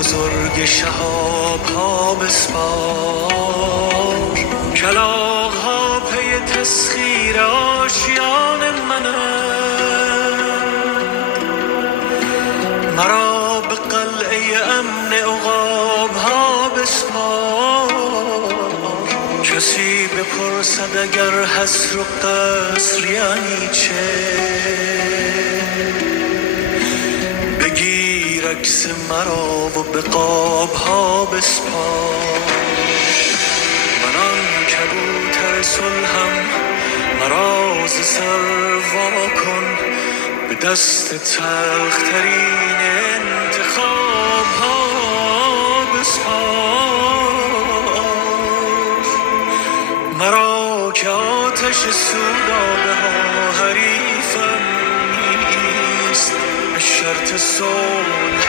بزرگ شهاب ها بسپار. کلاغ ها پی تسخیر آشیان منند، مرا به قلعه امن عقاب ها بسپار. کسی بپرسد اگر حصر و قصر یعنی چه، بگیر عکس مرا و به قاب ها بسپار. من آن کبوتر صلحم، مرا ز سر وا کن، به دست تلخترین انتخاب ها بسپار. مرا که آتش سودابه ها حریفم نیست، به شرط صلح